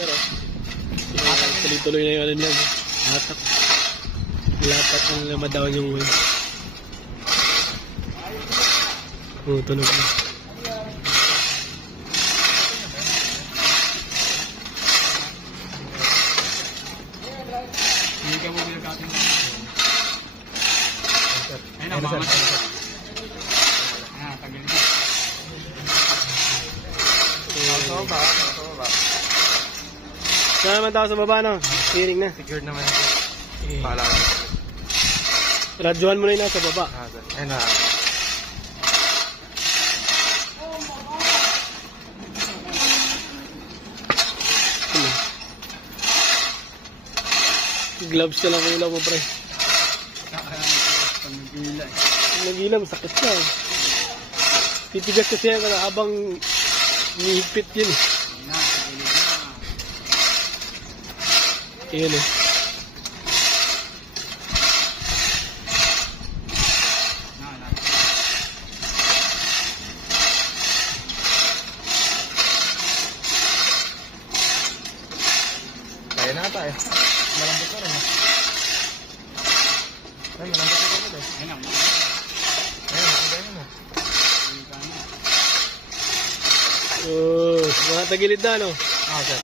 Pero, tuloy-tuloy na yung ano lang. Lapat. Lapat ang madawan yung wheel. Tunog na. Hindi ka mo pinagkating na. Ayun ang mamat. Tagal na. Sa baba. Saan naman tao sa baba, no? Steering na. Secured naman ito. Pala. Radyohan mo na yun sa baba. Ayun na. Gloves ka lang kailangan mo, pre. Pag nagila eh. Pag nagila, masakit ka. Titigas kasi yan habang nihigpit yun. Ayan eh. Kaya na tayo. Malambot na rin. Ay, malambot na rin. Ayun ang mo. Oh, mga tagilid na, no? Sir.